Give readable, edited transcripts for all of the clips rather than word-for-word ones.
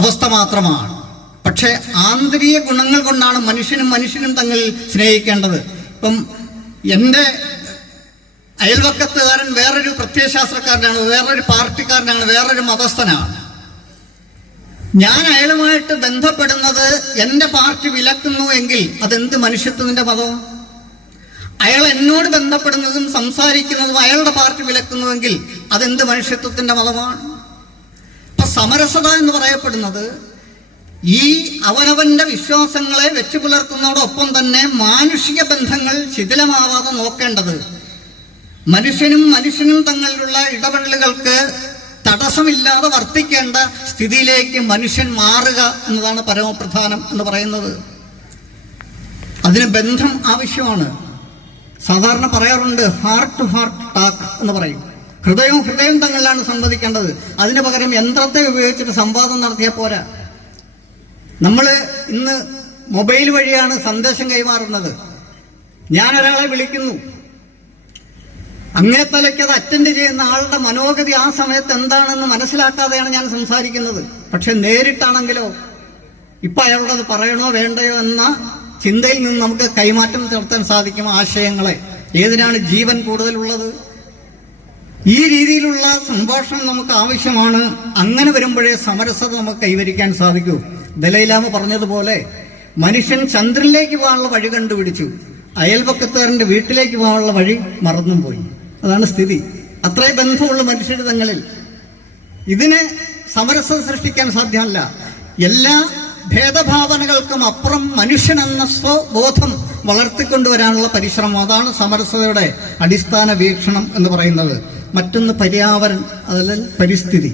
അവസ്ഥ മാത്രമാണ്. പക്ഷെ ആന്തരിക ഗുണങ്ങൾ കൊണ്ടാണ് മനുഷ്യനും തമ്മിൽ സ്നേഹിക്കേണ്ടത്. ഇപ്പം എൻ്റെ അയൽവക്കത്തുകാരൻ വേറൊരു പ്രത്യയശാസ്ത്രക്കാരനാണ്, വേറൊരു പാർട്ടിക്കാരനാണ്, വേറൊരു മതസ്ഥനാണ്. ഞാൻ അയാളുമായിട്ട് ബന്ധപ്പെടുന്നത് എൻ്റെ പാർട്ടി വിലക്കുന്നു എങ്കിൽ അതെന്ത് മനുഷ്യത്വത്തിന്റെ മതം? അയാൾ എന്നോട് ബന്ധപ്പെടുന്നതും സംസാരിക്കുന്നതും അയാളുടെ പാർട്ടി വിലക്കുന്നുവെങ്കിൽ അതെന്ത് മനുഷ്യത്വത്തിന്റെ മതമാണ്? ഇപ്പൊ സമരസത എന്ന് പറയപ്പെടുന്നത് ഈ അവനവന്റെ വിശ്വാസങ്ങളെ വെച്ചു പുലർത്തുന്നതോടൊപ്പം തന്നെ മാനുഷിക ബന്ധങ്ങൾ ശിഥിലമാവാതെ നോക്കേണ്ടത്, മനുഷ്യനും തങ്ങളിലുള്ള ഇടപെടലുകൾക്ക് തടസ്സമില്ലാതെ വർത്തിക്കേണ്ട സ്ഥിതിയിലേക്ക് മനുഷ്യൻ മാറുക എന്നതാണ് പരമപ്രധാനം എന്ന് പറയുന്നത്. അതിന് ബന്ധം ആവശ്യമാണ്. സാധാരണ പറയാറുണ്ട് ഹാർട്ട് ടു ഹാർട്ട് ടാക്ക് എന്ന് പറയും. ഹൃദയം തങ്ങളിലാണ് സംവദിക്കേണ്ടത്. അതിന് പകരം യന്ത്രത്തെ ഉപയോഗിച്ചിട്ട് സംവാദം നടത്തിയാൽ പോരാ. നമ്മൾ ഇന്ന് മൊബൈൽ വഴിയാണ് സന്ദേശം കൈമാറുന്നത്. ഞാൻ ഒരാളെ വിളിക്കുന്നു, അങ്ങേ തലയ്ക്ക് അത് അറ്റൻഡ് ചെയ്യുന്ന ആളുടെ മനോഗതി ആ സമയത്ത് എന്താണെന്ന് മനസ്സിലാക്കാതെയാണ് ഞാൻ സംസാരിക്കുന്നത്. പക്ഷെ നേരിട്ടാണെങ്കിലോ ഇപ്പൊ അയാളോട് അത് പറയണോ വേണ്ടയോ എന്ന ചിന്തയിൽ നിന്ന് നമുക്ക് കൈമാറ്റം നടത്താൻ സാധിക്കും ആശയങ്ങളെ. ഏതിനാണ് ജീവൻ കൂടുതലുള്ളത്? ഈ രീതിയിലുള്ള സംഭാഷണം നമുക്ക് ആവശ്യമാണ്. അങ്ങനെ വരുമ്പോഴേ സമരസത നമുക്ക് കൈവരിക്കാൻ സാധിക്കൂ. ദലൈലാമ പറഞ്ഞതുപോലെ മനുഷ്യൻ ചന്ദ്രനിലേക്ക് പോകാനുള്ള വഴി കണ്ടുപിടിച്ചു, അയൽപക്കത്തുകാരന്റെ വീട്ടിലേക്ക് പോകാനുള്ള വഴി മറന്നും പോയി. അതാണ് സ്ഥിതി. അത്രേ ബന്ധമുള്ള മനുഷ്യർ തങ്ങളിൽ. ഇതിന് സമരസത സൃഷ്ടിക്കാൻ സാധ്യമല്ല. എല്ലാ ഭേദഭാവനകൾക്കും അപ്പുറം മനുഷ്യനെന്ന സ്വബോധം വളർത്തിക്കൊണ്ടുവരാനുള്ള പരിശ്രമം, അതാണ് സമരസതയുടെ അടിസ്ഥാന വീക്ഷണം എന്ന് പറയുന്നത്. മറ്റൊന്ന് പര്യാവരണം, അതല്ല പരിസ്ഥിതി.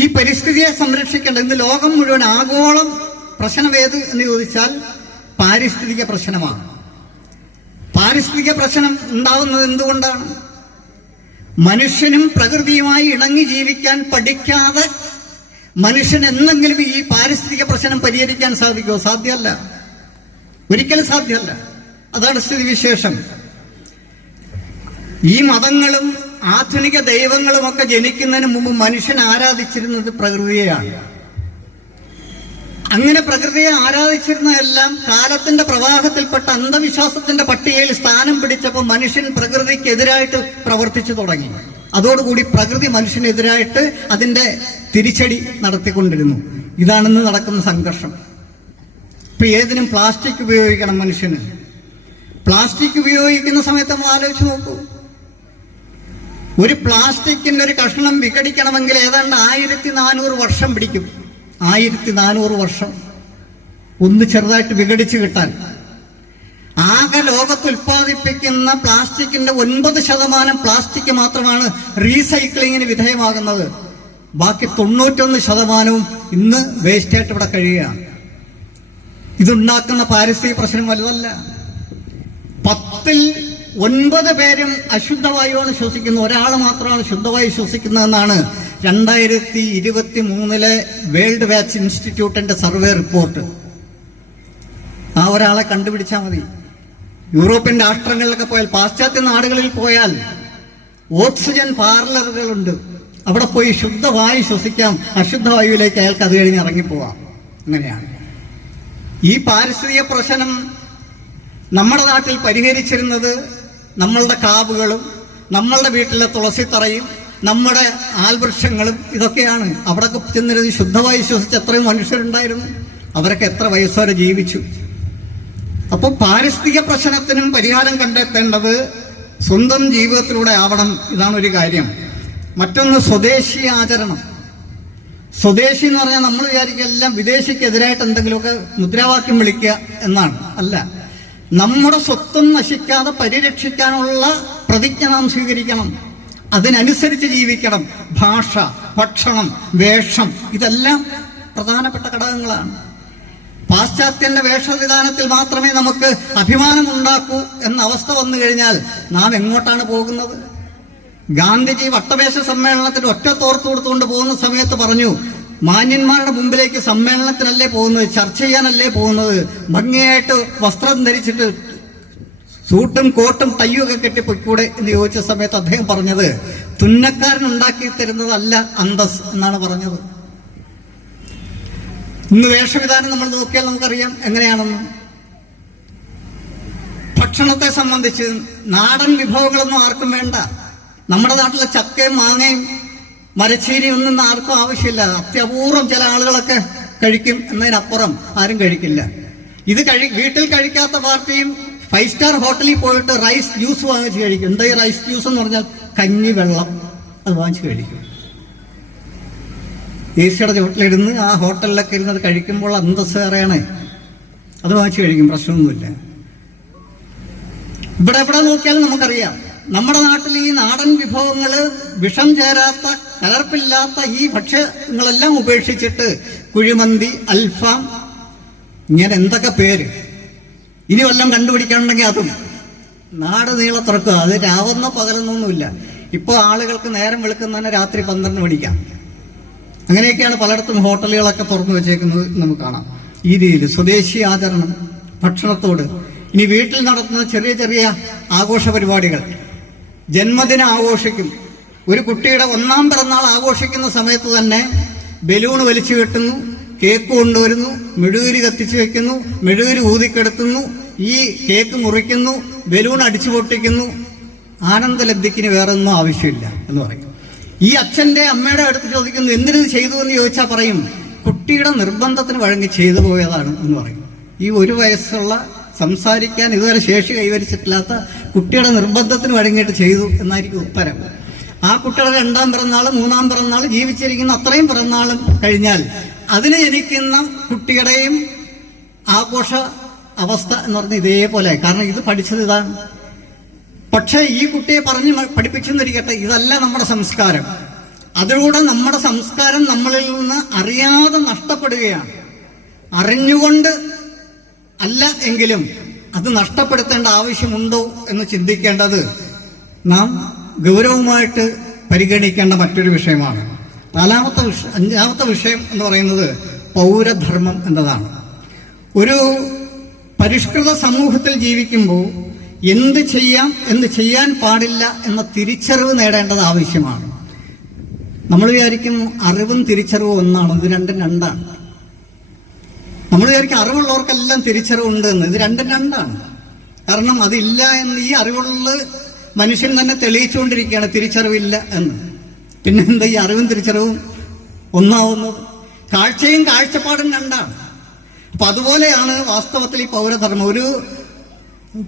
ഈ പരിസ്ഥിതിയെ സംരക്ഷിക്കേണ്ട ഇന്ന് ലോകം മുഴുവൻ ആഗോളം പ്രശ്നമേത് എന്ന് ചോദിച്ചാൽ പാരിസ്ഥിതിക പ്രശ്നമാണ്. പാരിസ്ഥിതിക പ്രശ്നം ഉണ്ടാവുന്നത് എന്തുകൊണ്ടാണ്? മനുഷ്യനും പ്രകൃതിയുമായി ഇണങ്ങി ജീവിക്കാൻ പഠിക്കാതെ മനുഷ്യൻ എന്തെങ്കിലും ഈ പാരിസ്ഥിതിക പ്രശ്നം പരിഹരിക്കാൻ സാധിക്കുമോ? സാധ്യമല്ല, ഒരിക്കലും സാധ്യമല്ല. അതാണ് സ്ഥിതിവിശേഷം. ഈ മതങ്ങളും ആധുനിക ദൈവങ്ങളും ഒക്കെ ജനിക്കുന്നതിന് മുമ്പ് മനുഷ്യൻ ആരാധിച്ചിരുന്നത് പ്രകൃതിയെയാണ്. അങ്ങനെ പ്രകൃതിയെ ആരാധിച്ചിരുന്നതെല്ലാം കാലത്തിന്റെ പ്രവാഹത്തിൽപ്പെട്ട അന്ധവിശ്വാസത്തിന്റെ പട്ടികയിൽ സ്ഥാനം പിടിച്ചപ്പോൾ മനുഷ്യൻ പ്രകൃതിക്കെതിരായിട്ട് പ്രവർത്തിച്ചു തുടങ്ങി. അതോടുകൂടി പ്രകൃതി മനുഷ്യനെതിരായിട്ട് അതിന്റെ തിരിച്ചടി നടത്തിക്കൊണ്ടിരുന്നു. ഇതാണെന്ന് നടക്കുന്ന സംഘർഷം. ഇപ്പൊ ഏതിനും പ്ലാസ്റ്റിക് ഉപയോഗിക്കണം മനുഷ്യന്. പ്ലാസ്റ്റിക് ഉപയോഗിക്കുന്ന സമയത്ത് നമ്മൾ ആലോചിച്ച് നോക്കൂ. ഒരു പ്ലാസ്റ്റിക്കിന്റെ ഒരു കഷ്ണം വിഘടിക്കണമെങ്കിൽ ഏതാണ്ട് 1400 വർഷം പിടിക്കും. 1400 വർഷം ഒന്ന് ചെറുതായിട്ട് വിഘടിച്ച് കിട്ടാൻ. ആകെ ലോകത്ത് ഉൽപ്പാദിപ്പിക്കുന്ന പ്ലാസ്റ്റിക്കിന്റെ 9% പ്ലാസ്റ്റിക് മാത്രമാണ് റീസൈക്ലിങ്ങിന് വിധേയമാകുന്നത്. ബാക്കി 91% ഇന്ന് വേസ്റ്റായിട്ട് ഇവിടെ കഴിയുകയാണ്. ഇതുണ്ടാക്കുന്ന പാരിസ്ഥിതിക പ്രശ്നം വലുതല്ല. 10ൽ 9 പേരും അശുദ്ധവായുവാണ് ശ്വസിക്കുന്നത്, ഒരാൾ മാത്രമാണ് ശുദ്ധവായു ശ്വസിക്കുന്നതെന്നാണ് 2023 വേൾഡ് വാച്ച് ഇൻസ്റ്റിറ്റ്യൂട്ടിന്റെ സർവേ റിപ്പോർട്ട്. ആ ഒരാളെ കണ്ടുപിടിച്ചാൽ മതി. യൂറോപ്യൻ രാഷ്ട്രങ്ങളിലൊക്കെ പോയാൽ, പാശ്ചാത്യ നാടുകളിൽ പോയാൽ ഓക്സിജൻ പാർലറുകളുണ്ട്. അവിടെ പോയി ശുദ്ധവായു ശ്വസിക്കാം. അശുദ്ധവായുവിലേക്ക് അയാൾക്ക് അത് കഴിഞ്ഞ് ഇറങ്ങിപ്പോവാം. അങ്ങനെയാണ് ഈ പാരിസ്ഥിതിക പ്രശ്നം നമ്മുടെ നാട്ടിൽ പരിഹരിച്ചിരുന്നത്. നമ്മളുടെ കാവുകളും നമ്മളുടെ വീട്ടിലെ തുളസിത്തറയും നമ്മുടെ ആൽവൃക്ഷങ്ങളും ഇതൊക്കെയാണ്. അവിടെ ചെന്നിരുന്ന് ശുദ്ധവായു ശ്വസിച്ച് എത്രയും മനുഷ്യരുണ്ടായിരുന്നു. അവരൊക്കെ എത്ര വയസ്സുവരെ ജീവിച്ചു. അപ്പോൾ പാരിസ്ഥിതിക പ്രശ്നത്തിനും പരിഹാരം കണ്ടെത്തേണ്ടത് സ്വന്തം ജീവിതത്തിലൂടെ ആവണം. ഇതാണ് ഒരു കാര്യം. മറ്റൊന്ന് സ്വദേശി ആചരണം. സ്വദേശി എന്ന് പറഞ്ഞാൽ നമ്മൾ വിചാരിക്കുക എല്ലാം വിദേശിക്കെതിരായിട്ട് എന്തെങ്കിലുമൊക്കെ മുദ്രാവാക്യം വിളിക്കുക എന്നാണ്. അല്ല, നമ്മുടെ സ്വത്വം നശിക്കാതെ പരിരക്ഷിക്കാനുള്ള പ്രതിജ്ഞ നാം സ്വീകരിക്കണം. അതിനനുസരിച്ച് ജീവിക്കണം. ഭാഷ, ഭക്ഷണം, വേഷം ഇതെല്ലാം പ്രധാനപ്പെട്ട ഘടകങ്ങളാണ്. പാശ്ചാത്യന്റെ വേഷവിധാനത്തിൽ മാത്രമേ നമുക്ക് അഭിമാനമുണ്ടാക്കൂ എന്ന അവസ്ഥ വന്നു കഴിഞ്ഞാൽ നാം എങ്ങോട്ടാണ് പോകുന്നത്? ഗാന്ധിജി വട്ടവേഷ സമ്മേളനത്തിന് ഒറ്റ തോർത്തു കൊടുത്തുകൊണ്ട് പോകുന്ന സമയത്ത് പറഞ്ഞു, മാന്യന്മാരുടെ മുമ്പിലേക്ക് സമ്മേളനത്തിനല്ലേ പോകുന്നത്, ചർച്ച ചെയ്യാനല്ലേ പോകുന്നത്. ഭംഗിയായിട്ട് വസ്ത്രം ധരിച്ചിട്ട് സൂട്ടും കോട്ടും ടയ്യും ഒക്കെ കെട്ടിപ്പൊയ്ക്കൂടെ എന്ന് ചോദിച്ച സമയത്ത് അദ്ദേഹം പറഞ്ഞത്, തുന്നക്കാരൻ ഉണ്ടാക്കി തരുന്നതല്ല അന്തസ് എന്നാണ് പറഞ്ഞത്. ഇന്ന് വേഷവിധാനം നമ്മൾ നോക്കിയാൽ നമുക്കറിയാം എങ്ങനെയാണെന്ന്. ഭക്ഷണത്തെ സംബന്ധിച്ച് നാടൻ വിഭവങ്ങളൊന്നും ആർക്കും വേണ്ട. നമ്മുടെ നാട്ടിലെ ചക്കയും മാങ്ങയും മരച്ചീനിയും ഒന്നും ആർക്കും ആവശ്യമില്ല. അത്യപൂർവം ചില ആളുകളൊക്കെ കഴിക്കും, എന്നതിനപ്പുറം ആരും കഴിക്കില്ല. ഇത് വീട്ടിൽ കഴിക്കാത്ത പാർട്ടിയും 5 സ്റ്റാർ ഹോട്ടലിൽ പോയിട്ട് റൈസ് ജ്യൂസ് വാങ്ങിച്ച് കഴിക്കും. എന്താ ഈ റൈസ് ജ്യൂസ് എന്ന് പറഞ്ഞാൽ? കഞ്ഞി വെള്ളം, അത് വാങ്ങിച്ച് കഴിക്കും. ഏസിയുടെ ചുവട്ടിലിരുന്ന് ആ ഹോട്ടലിലൊക്കെ ഇരുന്നത് കഴിക്കുമ്പോൾ അന്തസ്സ് ഏറെയാണ്. അത് വാങ്ങിച്ച് കഴിക്കും, പ്രശ്നമൊന്നുമില്ല. ഇവിടെ നോക്കിയാലും നമുക്കറിയാം, നമ്മുടെ നാട്ടിൽ ഈ നാടൻ വിഭവങ്ങൾ, വിഷം ചേരാത്ത, കലർപ്പില്ലാത്ത ഈ ഭക്ഷ്യങ്ങളെല്ലാം ഉപേക്ഷിച്ചിട്ട് കുഴിമന്തി, അൽഫാം, ഇങ്ങനെ എന്തൊക്കെ പേര്. ഇനി വല്ലതും കണ്ടുപിടിക്കാനുണ്ടെങ്കിൽ അതും നാട് നീളെ തുറക്കുക. അത് രാവെന്നോ പകലെന്നൊന്നുമില്ല. ഇപ്പോൾ ആളുകൾക്ക് നേരം വെളുക്കുന്നതന്നെ രാത്രി 12 മണിക്കാം. അങ്ങനെയൊക്കെയാണ് പലയിടത്തും ഹോട്ടലുകളൊക്കെ തുറന്നു വെച്ചേക്കുന്നത് നമുക്ക് കാണാം. ഈ രീതിയിൽ സ്വദേശി ആചരണം ഭക്ഷണത്തോട്. ഇനി വീട്ടിൽ നടത്തുന്ന ചെറിയ ചെറിയ ആഘോഷ പരിപാടികൾ, ജന്മദിനം ആഘോഷിക്കും. ഒരു കുട്ടിയുടെ 1ാം പിറന്നാൾ ആഘോഷിക്കുന്ന സമയത്ത് തന്നെ ബലൂൺ വലിച്ചു കെട്ടുന്നു, കേക്ക് കൊണ്ടുവരുന്നു, മെഴുകുതിരി കത്തിച്ചു വെക്കുന്നു, മെഴുകുതിരി ഊതിക്കെടുത്തുന്നു, ഈ കേക്ക് മുറിക്കുന്നു, ബലൂൺ അടിച്ചു പൊട്ടിക്കുന്നു. ആനന്ദലബ്ധിക്കിന് വേറെ ഒന്നും ആവശ്യമില്ല എന്ന് പറയും. ഈ അച്ഛൻ്റെ അമ്മയുടെ അടുത്ത് ചോദിക്കുന്നു, എന്തിനത് ചെയ്തു എന്ന് ചോദിച്ചാൽ പറയും, കുട്ടിയുടെ നിർബന്ധത്തിന് വഴങ്ങി ചെയ്തു പോയതാണ് എന്ന് പറയും. ഈ 1 വയസ്സുള്ള, സംസാരിക്കാൻ ഇതുവരെ ശേഷി കൈവരിച്ചിട്ടില്ലാത്ത കുട്ടിയുടെ നിർബന്ധത്തിന് വഴങ്ങിയിട്ട് ചെയ്തു എന്നായിരിക്കും ഉത്തരം. ആ കുട്ടിയുടെ 2ാം പിറന്നാൾ, 3ാം പിറന്നാൾ, ജീവിച്ചിരിക്കുന്ന അത്രയും പിറന്നാളും കഴിഞ്ഞാൽ അതിന് ജനിക്കുന്ന കുട്ടിയുടെയും ആഘോഷ അവസ്ഥ എന്ന് പറഞ്ഞാൽ ഇതേപോലെ. കാരണം ഇത് പഠിച്ചത് ഇതാണ്. പക്ഷേ ഈ കുട്ടിയെ പറഞ്ഞ് പഠിപ്പിച്ചെന്നിരിക്കട്ടെ, ഇതല്ല നമ്മുടെ സംസ്കാരം. അതിലൂടെ നമ്മുടെ സംസ്കാരം നമ്മളിൽ നിന്ന് അറിയാതെ നഷ്ടപ്പെടുകയാണ്. അറിഞ്ഞുകൊണ്ട് അല്ല എങ്കിലും അത് നഷ്ടപ്പെടുത്തേണ്ട ആവശ്യമുണ്ടോ എന്ന് ചിന്തിക്കേണ്ടത് നാം ഗൗരവമായിട്ട് പരിഗണിക്കേണ്ട മറ്റൊരു വിഷയമാണ്. 5ാമത്തെ വിഷയം എന്ന് പറയുന്നത് പൗരധർമ്മം എന്നതാണ്. ഒരു പരിഷ്കൃത സമൂഹത്തിൽ ജീവിക്കുമ്പോൾ എന്ത് ചെയ്യാം, എന്ത് ചെയ്യാൻ പാടില്ല എന്ന തിരിച്ചറിവ് നേടേണ്ടത് ആവശ്യമാണ്. നമ്മൾ വിചാരിക്കും അറിവും തിരിച്ചറിവും ഒന്നാണ്. ഇത് രണ്ടാണ്. നമ്മൾ വിചാരിക്കും അറിവുള്ളവർക്കെല്ലാം തിരിച്ചറിവുണ്ട് എന്ന്. ഇത് രണ്ടാണ്. കാരണം അതില്ല എന്ന് ഈ അറിവുള്ള മനുഷ്യൻ തന്നെ തെളിയിച്ചുകൊണ്ടിരിക്കുകയാണ് തിരിച്ചറിവില്ല എന്ന്. പിന്നെ എന്താ ഈ അറിവും തിരിച്ചറിവും ഒന്നാവുന്നത്? കാഴ്ചയും കാഴ്ചപ്പാടും രണ്ടാണ്. അപ്പൊ അതുപോലെയാണ് വാസ്തവത്തിൽ ഈ പൗരധർമ്മം. ഒരു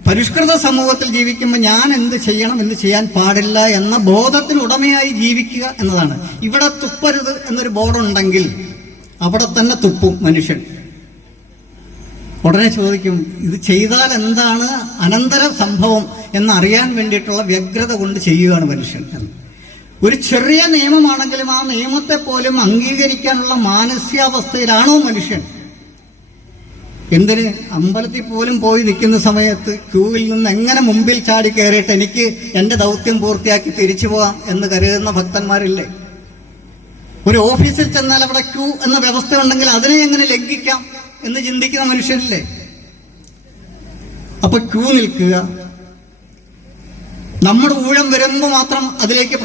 പരിഷ്കൃത സമൂഹത്തിൽ ജീവിക്കുമ്പോൾ ഞാൻ എന്ത് ചെയ്യണം, എന്ത് ചെയ്യാൻ പാടില്ല എന്ന ബോധത്തിന് ഉടമയായി ജീവിക്കുക എന്നതാണ്. ഇവിടെ തുപ്പരുത് എന്നൊരു ബോർഡുണ്ടെങ്കിൽ അവിടെ തന്നെ തുപ്പും മനുഷ്യൻ. ഉടനെ ചോദിക്കും, ഇത് ചെയ്താൽ എന്താണ് അനന്തര സംഭവം എന്നറിയാൻ വേണ്ടിയിട്ടുള്ള വ്യഗ്രത കൊണ്ട് ചെയ്യുകയാണ് മനുഷ്യൻ എന്ന്. ഒരു ചെറിയ നിയമമാണെങ്കിലും ആ നിയമത്തെ പോലും അംഗീകരിക്കാനുള്ള മാനസികാവസ്ഥയിലാണോ മനുഷ്യൻ? എന്തിന്? അമ്പലത്തിൽ പോലും പോയി നിൽക്കുന്ന സമയത്ത് ക്യൂവിൽ നിന്ന് എങ്ങനെ മുമ്പിൽ ചാടി കയറിയിട്ട് എനിക്ക് എൻ്റെ ദൗത്യം പൂർത്തിയാക്കി തിരിച്ചു പോകാം എന്ന് കരുതുന്ന ഭക്തന്മാരില്ലേ? ഒരു ഓഫീസിൽ ചെന്നാൽ അവിടെ ക്യൂ എന്ന വ്യവസ്ഥ ഉണ്ടെങ്കിൽ അതിനെ എങ്ങനെ ലംഘിക്കാം എന്ന് ചിന്തിക്കുന്ന മനുഷ്യരില്ലേ? അപ്പൊ ക്യൂ നിൽക്കുക, നമ്മുടെ ഊഴം വരുമ്പോൾ മാത്രം അതിലേക്ക്